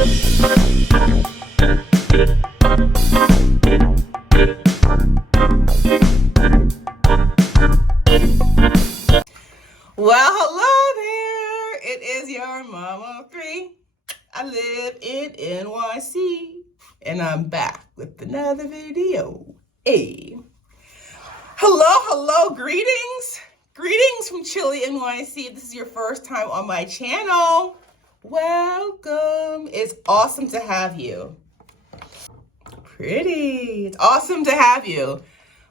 Well, hello there. It is your mama 3. I live in NYC, and I'm back with another video. Hey. Hello, greetings. Greetings from chilly NYC. If this is your first time on my channel, welcome. It's awesome to have you. Pretty. It's awesome to have you.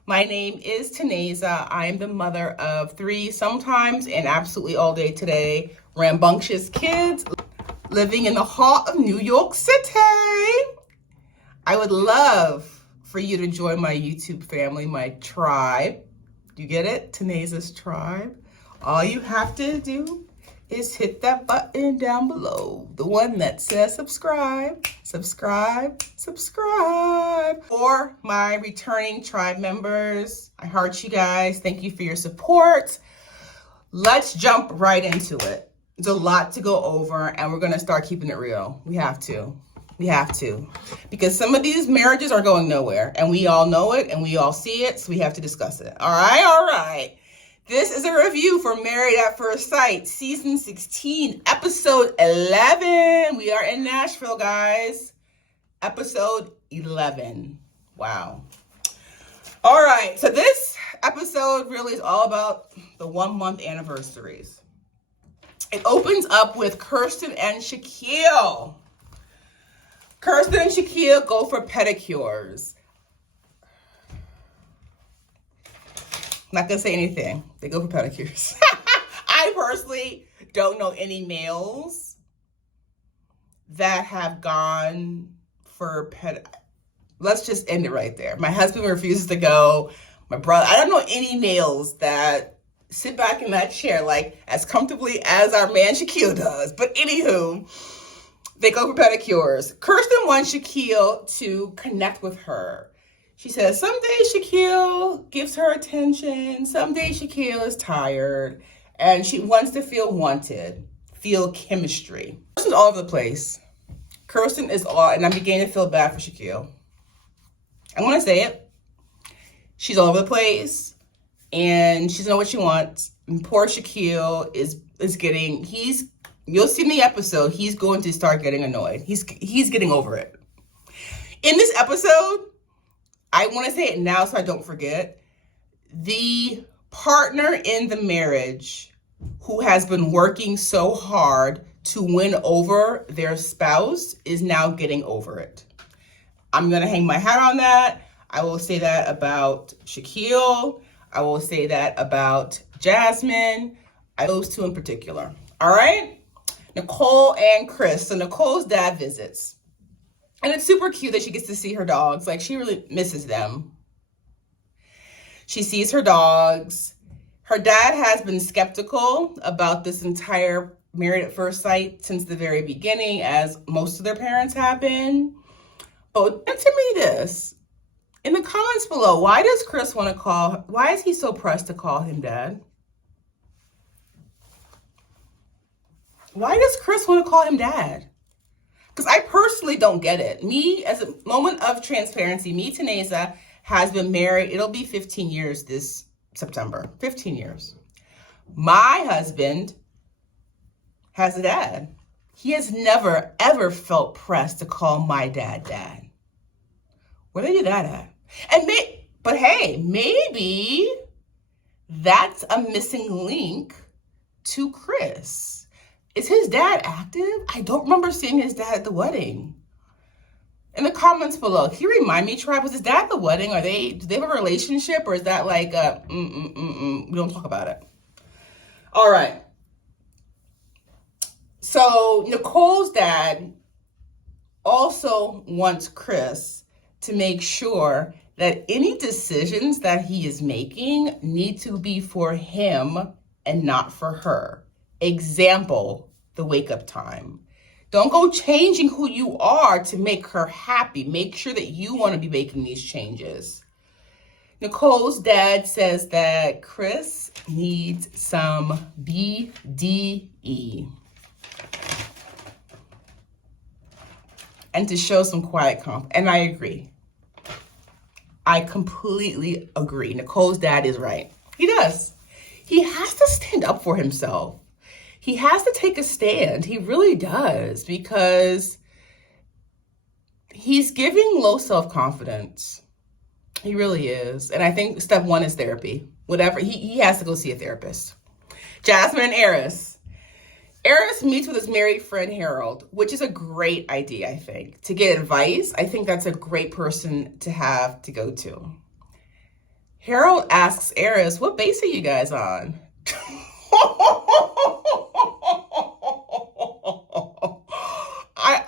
My name is Taneza. I am the mother of 3, sometimes and absolutely all day today, rambunctious kids living in the heart of New York City. I would love for you to join my YouTube family, my tribe. You get it? Taneza's tribe. All you have to do is hit that button down below, the one that says subscribe, subscribe, subscribe. For my returning tribe members, I heart you guys. Thank you for your support. Let's jump right into it. There's a lot to go over, and we're gonna start keeping it real. We have to. We have to. Because some of these marriages are going nowhere, and we all know it, and we all see it, so we have to discuss it. All right. This is a review for Married at First Sight, Season 16, Episode 11. We are in Nashville, guys. Episode 11. Wow. All right, so this episode really is all about the 1-month anniversaries. It opens up with Kirsten and Shaquille. Kirsten and Shaquille go for pedicures. Not gonna say anything. They go for pedicures. I personally don't know any males that have gone for Let's just end it right there. My husband refuses to go. My brother, I don't know any males that sit back in that chair like as comfortably as our man Shaquille does. But anywho, they go for pedicures. Kirsten wants Shaquille to connect with her. She says, some days Shaquille gives her attention. Some days Shaquille is tired. And she wants to feel wanted, feel chemistry. Kirsten's all over the place. Kirsten is all, and I'm beginning to feel bad for Shaquille. I'm going to say it. She's all over the place. And she doesn't know what she wants. And poor Shaquille is getting, you'll see in the episode, he's going to start getting annoyed. He's getting over it. In this episode, I want to say it now so I don't forget. The partner in the marriage who has been working so hard to win over their spouse is now getting over it. I'm going to hang my hat on that. I will say that about Shaquille. I will say that about Jasmine. Those two in particular. All right? Nicole and Chris. So Nicole's dad visits. And it's super cute that she gets to see her dogs. Like, she really misses them. She sees her dogs. Her dad has been skeptical about this entire Married at First Sight since the very beginning, as most of their parents have been. But answer me this. In the comments below, why does Chris want to why is he so pressed to call him dad? Why does Chris want to call him dad? Because I personally don't get it. Me, as a moment of transparency, me, Taneza, has been married. It'll be 15 years this September. 15 years. My husband has a dad. He has never, ever felt pressed to call my dad dad. Where did you do that at? But hey, maybe that's a missing link to Chris. Is his dad active? I don't remember seeing his dad at the wedding. In the comments below, can you remind me, tribe, was his dad at the wedding? Do they have a relationship, or is that like we don't talk about it? All right. So Nicole's dad also wants Chris to make sure that any decisions that he is making need to be for him and not for her. Example, the wake up time. Don't go changing who you are to make her happy. Make sure that you want to be making these changes. Nicole's dad says that Chris needs some BDE. and to show some quiet confidence. And I agree. I completely agree. Nicole's dad is right. He does. He has to stand up for himself. He has to take a stand. He really does, because he's giving low self-confidence. He really is. And I think step one is therapy. Whatever, he has to go see a therapist. Jasmine and Eris. Eris meets with his married friend Harold, which is a great idea, I think. To get advice, I think that's a great person to have to go to. Harold asks Eris, what base are you guys on?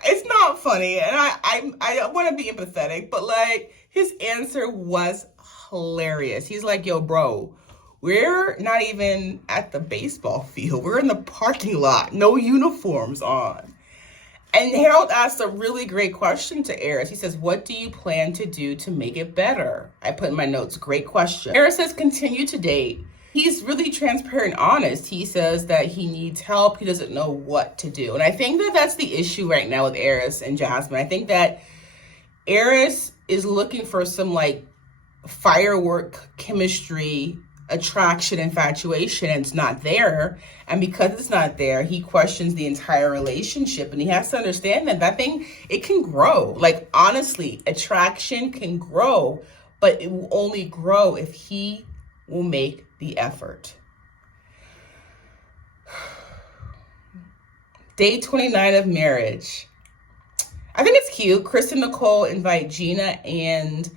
It's not funny, and I want to be empathetic, but like, his answer was hilarious. He's like, yo, bro, we're not even at the baseball field. We're in the parking lot. No uniforms on. And Harold asked a really great question to Eris. He says, what do you plan to do to make it better? I put in my notes, great question. Eris says, continue to date. He's really transparent and honest. He says that he needs help. He doesn't know what to do. And I think that that's the issue right now with Eris and Jasmine. I think that Eris is looking for some like firework chemistry, attraction, infatuation, and it's not there. And because it's not there, he questions the entire relationship. And he has to understand that that thing, it can grow. Like, honestly, attraction can grow, but it will only grow if he will make the effort. Day 29 of marriage. I think it's cute. Chris and Nicole invite Gina and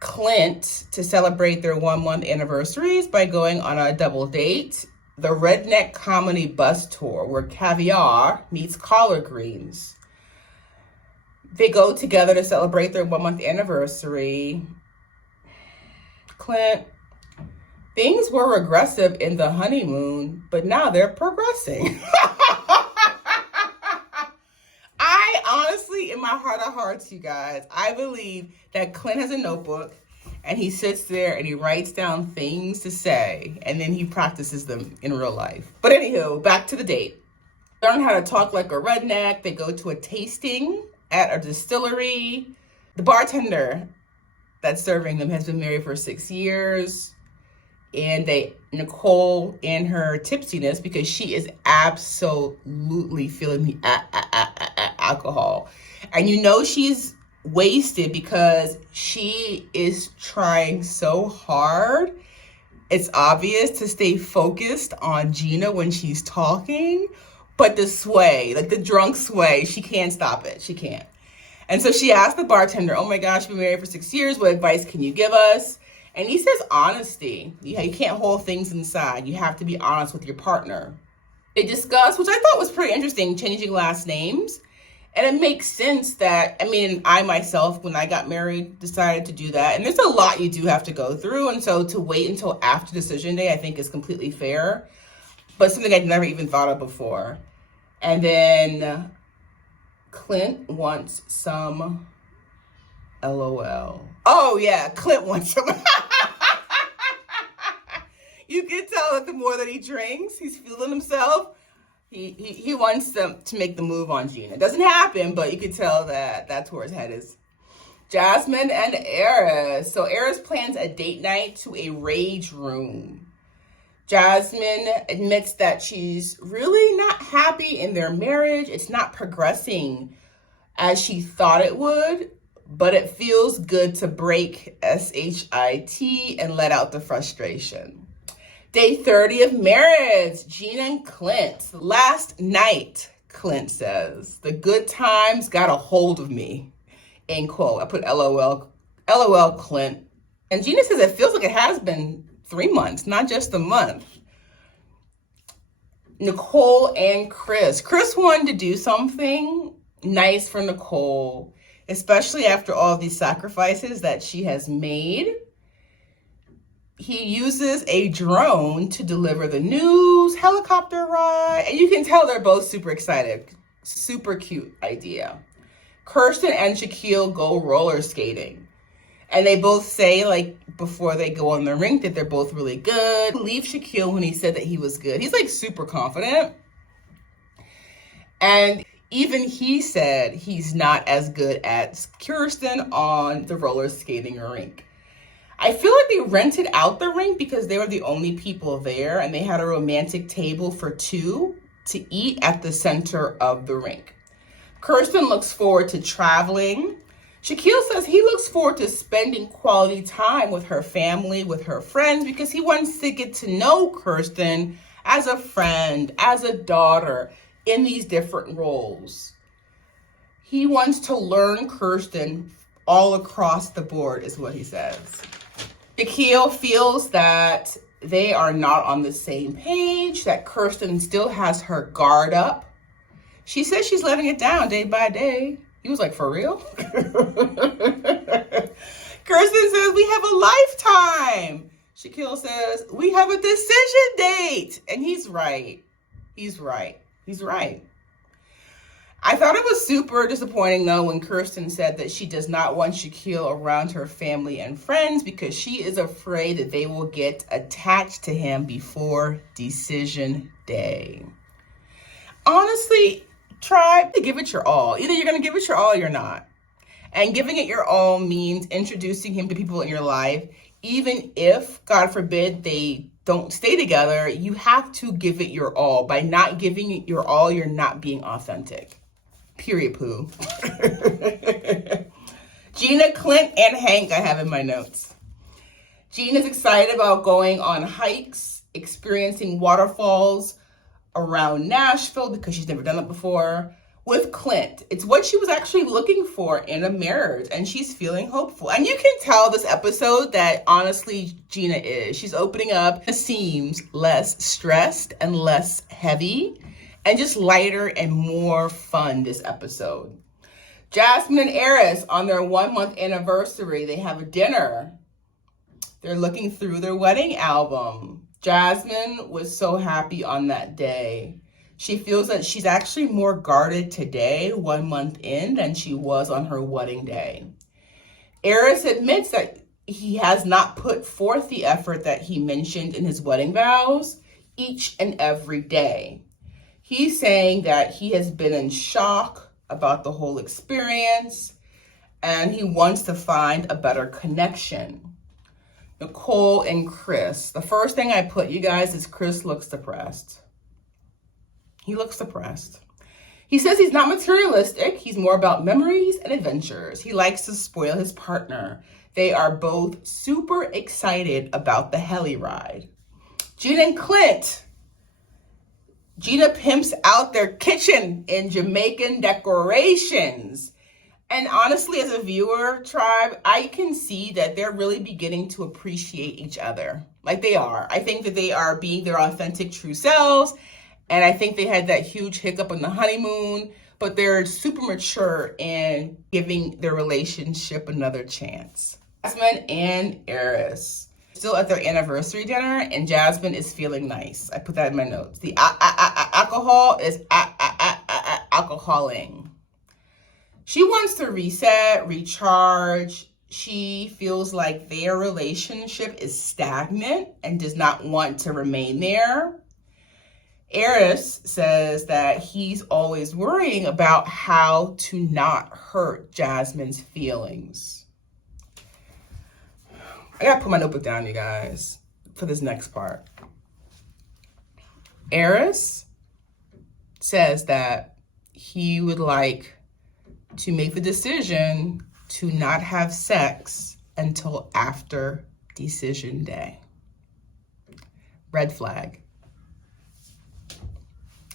Clint to celebrate their 1-month anniversaries by going on a double date. The Redneck Comedy Bus Tour, where caviar meets collard greens. They go together to celebrate their 1-month anniversary. Clint, things were regressive in the honeymoon, but now they're progressing. I honestly, in my heart of hearts, you guys, I believe that Clint has a notebook and he sits there and he writes down things to say and then he practices them in real life. But anywho, back to the date. Learn how to talk like a redneck. They go to a tasting at a distillery. The bartender that's serving them has been married for 6 years. And Nicole, in her tipsiness, because she is absolutely feeling the alcohol. And you know she's wasted because she is trying so hard. It's obvious to stay focused on Gina when she's talking, but the sway, like the drunk sway, she can't stop it. She can't. And so she asked the bartender, oh my gosh, you've been married for 6 years. What advice can you give us? And he says honesty. You can't hold things inside. You have to be honest with your partner. They discuss, which I thought was pretty interesting, changing last names. And it makes sense that, I mean, I myself, when I got married, decided to do that. And there's a lot you do have to go through. And so to wait until after decision day, I think is completely fair. But something I'd never even thought of before. And then Clint wants some LOL. Oh yeah, Clint wants some. You can tell that the more that he drinks, he's feeling himself. He wants them to make the move on Gina. It doesn't happen, but you can tell that that's where his head is. Jasmine and Eris. So Eris plans a date night to a rage room. Jasmine admits that she's really not happy in their marriage. It's not progressing as she thought it would, but it feels good to break SHIT and let out the frustration. Day 30 of marriage, Gina and Clint. Last night, Clint says, the good times got a hold of me, end quote. I put LOL, Clint. And Gina says it feels like it has been 3 months, not just a month. Nicole and Chris. Chris wanted to do something nice for Nicole, especially after all these sacrifices that she has made. He uses a drone to deliver the news, helicopter ride, and you can tell they're both super excited. Super cute idea. Kirsten and Shaquille go roller skating. And they both say, like, before they go on the rink that they're both really good. Leave Shaquille when he said that he was good. He's, like, super confident. And Even he said he's not as good as Kirsten on the roller skating rink. I feel like they rented out the rink because they were the only people there, and they had a romantic table for two to eat at the center of the rink. Kirsten looks forward to traveling. Shaquille says he looks forward to spending quality time with her family, with her friends, because he wants to get to know Kirsten as a friend, as a daughter, in these different roles. He wants to learn Kirsten all across the board, is what he says. Shaquille feels that they are not on the same page, that Kirsten still has her guard up. She says she's letting it down day by day. He was like, for real? Kirsten says, we have a lifetime. Shaquille says, we have a decision date. And he's right. He's right. He's right. I thought it was super disappointing, though, when Kirsten said that she does not want Shaquille around her family and friends because she is afraid that they will get attached to him before decision day. Honestly, try to give it your all. Either you're going to give it your all or you're not. And giving it your all means introducing him to people in your life. Even if, God forbid, they don't stay together, you have to give it your all. By not giving it your all, you're not being authentic. Period, poo. Gina, Clint, and Hank I have in my notes. Gina's excited about going on hikes, experiencing waterfalls around Nashville because she's never done it before. With Clint, it's what she was actually looking for in a marriage, and she's feeling hopeful. And you can tell this episode that honestly Gina is. She's opening up. It seems less stressed and less heavy and just lighter and more fun this episode. Jasmine and Eris on their 1 month anniversary, they have a dinner. They're looking through their wedding album. Jasmine was so happy on that day. She feels that she's actually more guarded today, 1 month in, than she was on her wedding day. Eris admits that he has not put forth the effort that he mentioned in his wedding vows each and every day. He's saying that he has been in shock about the whole experience, and he wants to find a better connection. Nicole and Chris. The first thing I put, you guys, is Chris looks depressed. He looks depressed. He says he's not materialistic. He's more about memories and adventures. He likes to spoil his partner. They are both super excited about the heli ride. Gina and Clint. Gina pimps out their kitchen in Jamaican decorations. And honestly, as a viewer, tribe, I can see that they're really beginning to appreciate each other. Like they are. I think that they are being their authentic, true selves. And I think they had that huge hiccup on the honeymoon, but they're super mature in giving their relationship another chance. Jasmine and Eris. Still at their anniversary dinner, and Jasmine is feeling nice. I put that in my notes. The alcohol is alcoholing. She wants to reset, recharge. She feels like their relationship is stagnant and does not want to remain there. Eris says that he's always worrying about how to not hurt Jasmine's feelings. I gotta put my notebook down, you guys, for this next part. Eris says that he would like to make the decision to not have sex until after decision day. Red flag.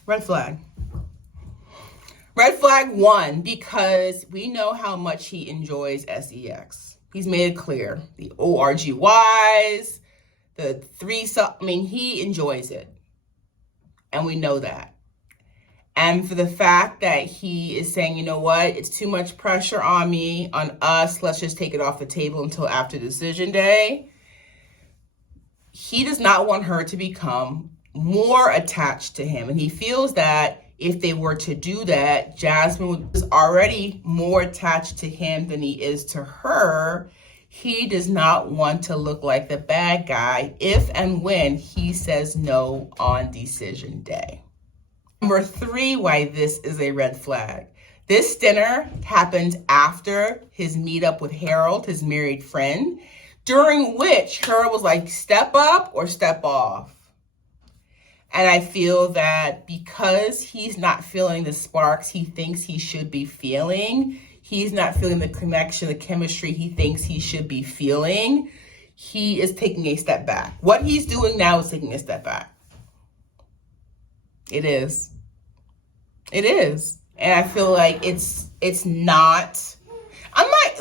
Red flag. Red flag 1, because we know how much he enjoys sex. He's made it clear. The ORGYs, the threesome, he enjoys it. And we know that. And for the fact that he is saying, you know what, it's too much pressure on me, on us, let's just take it off the table until after decision day. He does not want her to become more attached to him. And he feels that if they were to do that, Jasmine was already more attached to him than he is to her. He does not want to look like the bad guy if and when he says no on decision day. Number 3, why this is a red flag. This dinner happened after his meetup with Harold, his married friend, during which Harold was like, step up or step off. And I feel that because he's not feeling the sparks he thinks he should be feeling, he's not feeling the connection, the chemistry he thinks he should be feeling, he is taking a step back. What he's doing now is taking a step back. It is. It is. And I feel like it's not,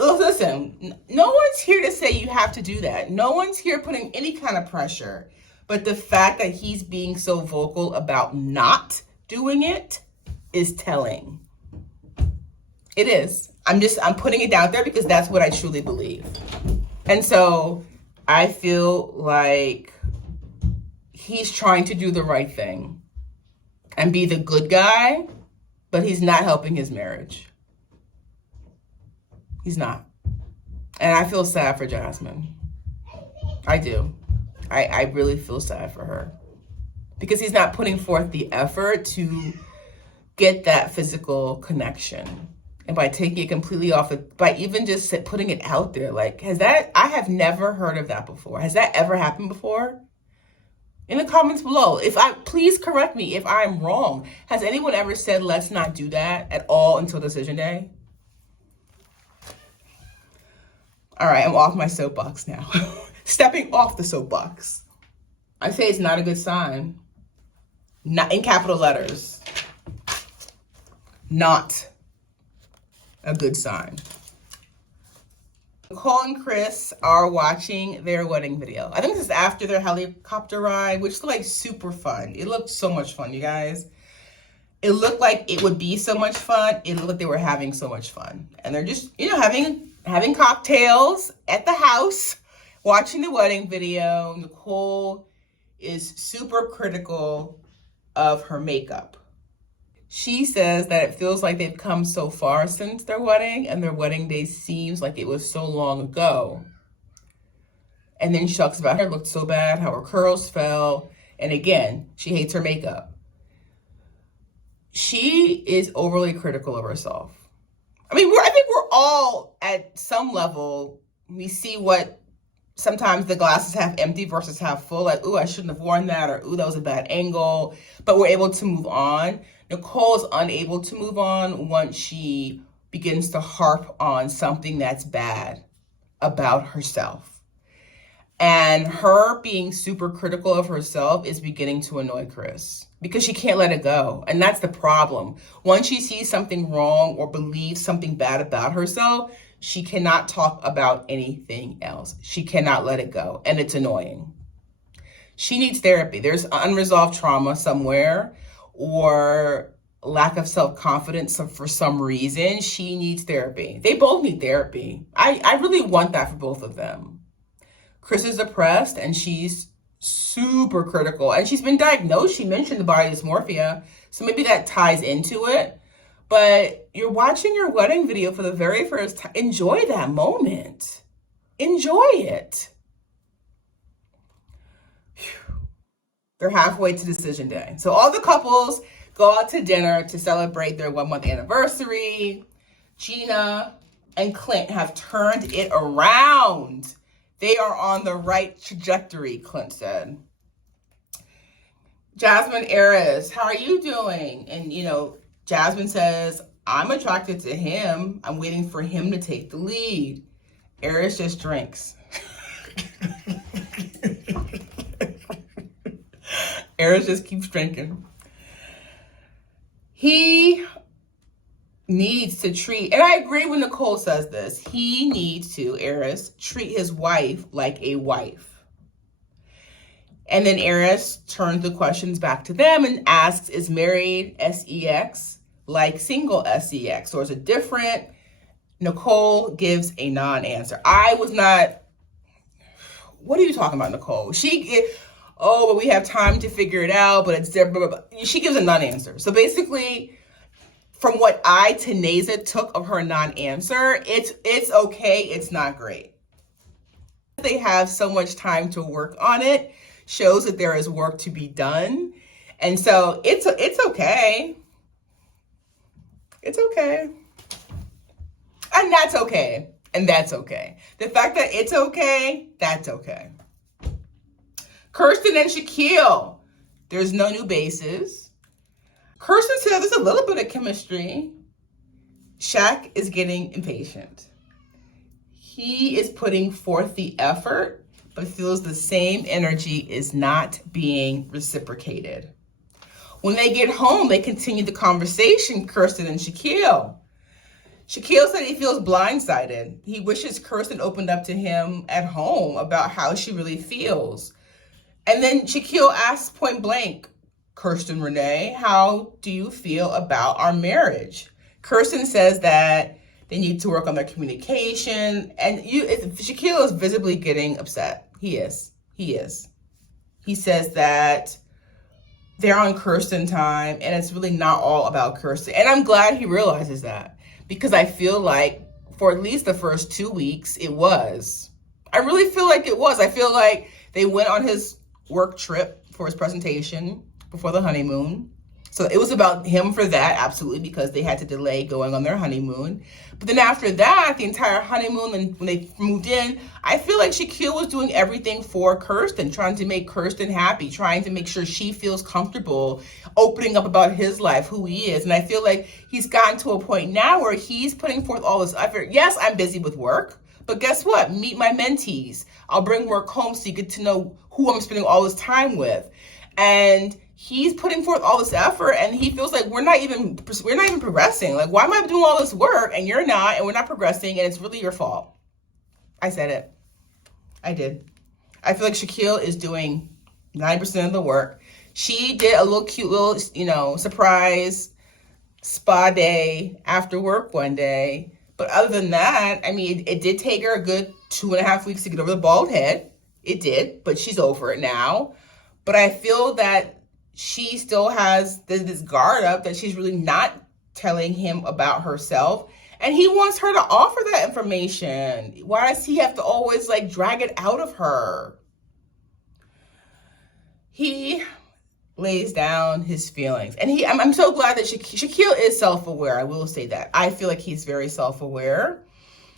listen, no one's here to say you have to do that. No one's here putting any kind of pressure. But the fact that he's being so vocal about not doing it is telling. It is. I'm putting it out there because that's what I truly believe. And so I feel like he's trying to do the right thing and be the good guy, but he's not helping his marriage. He's not. And I feel sad for Jasmine. I do. I really feel sad for her because he's not putting forth the effort to get that physical connection. And by taking it completely off, by even just putting it out there, like, I have never heard of that before. Has that ever happened before? In the comments below, please correct me if I'm wrong. Has anyone ever said, let's not do that at all until decision day? All right, I'm off my soapbox now. Stepping off the soapbox. I say it's not a good sign. Not in capital letters. Not a good sign. Nicole and Chris are watching their wedding video. I think this is after their helicopter ride, which looked like super fun. It looked so much fun, you guys. It looked like it would be so much fun. It looked like they were having so much fun. And they're just, having cocktails at the house, watching the wedding video. Nicole is super critical of her makeup. She says that it feels like they've come so far since their wedding, and their wedding day seems like it was so long ago. And then she talks about her looked so bad, how her curls fell. And again, she hates her makeup. She is overly critical of herself. I think we're all at some level, we see what sometimes the glasses half empty versus half full. Like, ooh, I shouldn't have worn that, or ooh, that was a bad angle. But we're able to move on. Nicole is unable to move on once she begins to harp on something that's bad about herself. And her being super critical of herself is beginning to annoy Chris because she can't let it go. And that's the problem. Once she sees something wrong or believes something bad about herself, she cannot talk about anything else. She cannot let it go. And it's annoying. She needs therapy. There's unresolved trauma somewhere, or lack of self-confidence for some reason. She needs therapy. They both need therapy. I really want that for both of them. Chris is depressed and she's super critical. And she's been diagnosed. She mentioned the body dysmorphia. So maybe that ties into it. But you're watching your wedding video for the very first time. Enjoy that moment. Enjoy it. They're halfway to decision day. So all the couples go out to dinner to celebrate their 1-month anniversary. Gina and Clint have turned it around. They are on the right trajectory, Clint said. Jasmine Ares, how are you doing? And, Jasmine says, I'm attracted to him. I'm waiting for him to take the lead. Ares just drinks. Ares just keeps drinking. He needs to treat, and I agree when Nicole says this, he needs to, Ares, treat his wife like a wife. And then Ares turns the questions back to them and asks, is married sex like single sex, or is it different? Nicole gives a non-answer. What are you talking about, Nicole? But we have time to figure it out, but it's different. She gives a non-answer. So basically, from what Taneza took of her non-answer, it's okay, it's not great. They have so much time to work on it, shows that there is work to be done. And so it's okay. It's okay. And that's okay. And that's okay. The fact that it's okay, that's okay. Kirsten and Shaquille. There's no new bases. Kirsten says there's a little bit of chemistry. Shaq is getting impatient. He is putting forth the effort, but feels the same energy is not being reciprocated. When they get home, they continue the conversation, Kirsten and Shaquille. Shaquille said he feels blindsided. He wishes Kirsten opened up to him at home about how she really feels. And then Shaquille asks point blank, Kirsten Renee, how do you feel about our marriage? Kirsten says that they need to work on their communication. And Shaquille is visibly getting upset. He is. He says that they're on Kirsten time and it's really not all about Kirsten. And I'm glad he realizes that. Because I feel like for at least the first 2 weeks, it was. I really feel like it was. I feel like they went on his work trip for his presentation before the honeymoon. So it was about him for that, absolutely, because they had to delay going on their honeymoon. But then after that, the entire honeymoon, and when they moved in, I feel like Shaquille was doing everything for Kirsten, trying to make Kirsten happy, trying to make sure she feels comfortable, opening up about his life, who he is. And I feel like he's gotten to a point now where he's putting forth all this effort. Yes, I'm busy with work, but guess what? Meet my mentees. I'll bring work home so you get to know who I'm spending all this time with. And he's putting forth all this effort and he feels like we're not even progressing. Like, why am I doing all this work and you're not, and we're not progressing, and it's really your fault. I said it. I did. I feel like Shaquille is doing 90% of the work. She did a little cute little, surprise spa day after work one day. But other than that, I mean, it did take her a good 2.5 weeks to get over the bald head. It did, but she's over it now. But I feel that she still has this guard up that she's really not telling him about herself. And he wants her to offer that information. Why does he have to always drag it out of her? He lays down his feelings. And I'm so glad that Shaquille is self-aware. I will say that. I feel like he's very self-aware.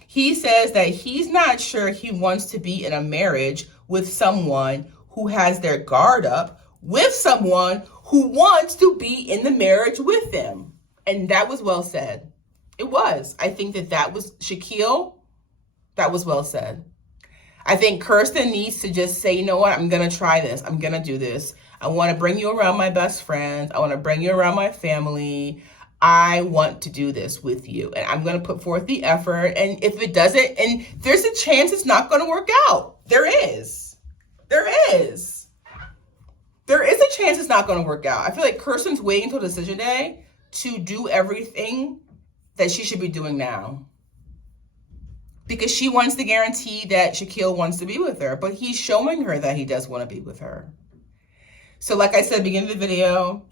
He says that he's not sure he wants to be in a marriage with someone who has their guard up, with someone who wants to be in the marriage with them. And that was well said. It was. I think that was Shaquille. That was well said. I think Kirsten needs to just say, you know what? I'm going to try this. I'm going to do this. I want to bring you around my best friends. I want to bring you around my family. I want to do this with you. And I'm going to put forth the effort. And if it doesn't, and there's a chance it's not going to work out. There is. There is a chance it's not going to work out. I feel like Kirsten's waiting until decision day to do everything that she should be doing now. Because she wants to guarantee that Shaquille wants to be with her. But he's showing her that he does want to be with her. So like I said, beginning of the video,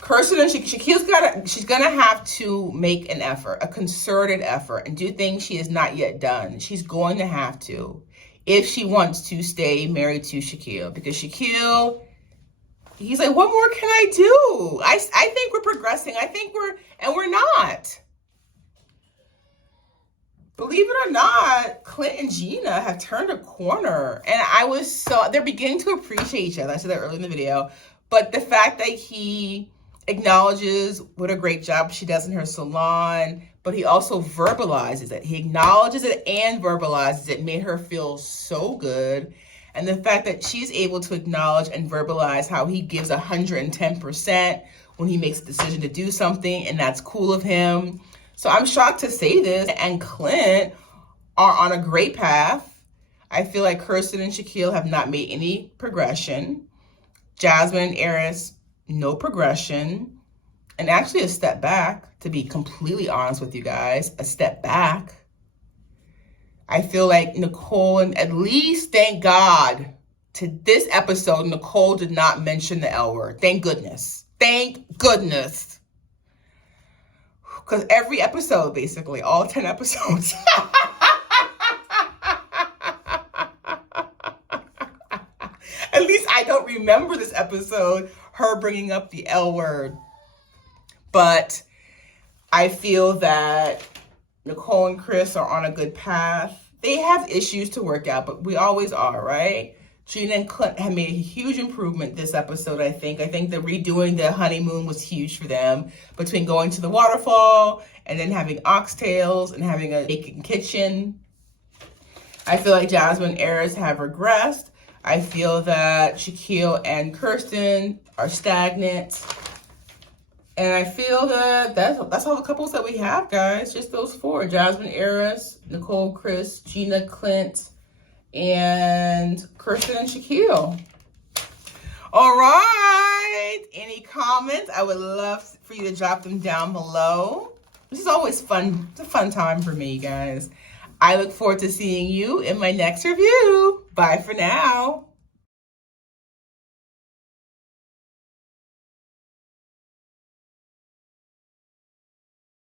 Kirsten and she's going to have to make an effort, a concerted effort, and do things she has not yet done. She's going to have to, if she wants to stay married to Shaquille. Because Shaquille, he's like, what more can I do? I think we're progressing. We're not. Believe it or not, Clint and Gina have turned a corner. And they're beginning to appreciate each other. I said that earlier in the video. But the fact that he acknowledges what a great job she does in her salon, but he also verbalizes it. He acknowledges it and verbalizes it, made her feel so good. And the fact that she's able to acknowledge and verbalize how he gives 110% when he makes a decision to do something, and that's cool of him. So I'm shocked to say this, and Clint are on a great path. I feel like Kirsten and Shaquille have not made any progression. Jasmine and Eris, no progression. And actually a step back, to be completely honest with you guys, a step back. I feel like Nicole, and at least, thank God, to this episode, Nicole did not mention the L word. Thank goodness. Thank goodness. Because every episode, basically, all 10 episodes. At least I don't remember this episode, her bringing up the L word. But I feel that Nicole and Chris are on a good path. They have issues to work out, but we always are, right? Gina and Clint have made a huge improvement this episode, I think. I think the redoing the honeymoon was huge for them. Between going to the waterfall and then having oxtails and having a naked kitchen. I feel like Jasmine and Aris have regressed. I feel that Shaquille and Kirsten are stagnant. And I feel that that's all the couples that we have, guys. Just those four. Jasmine, Aris, Nicole, Chris, Gina, Clint, and Kirsten and Shaquille. All right. Any comments? I would love for you to drop them down below. This is always fun. It's a fun time for me, guys. I look forward to seeing you in my next review. Bye for now.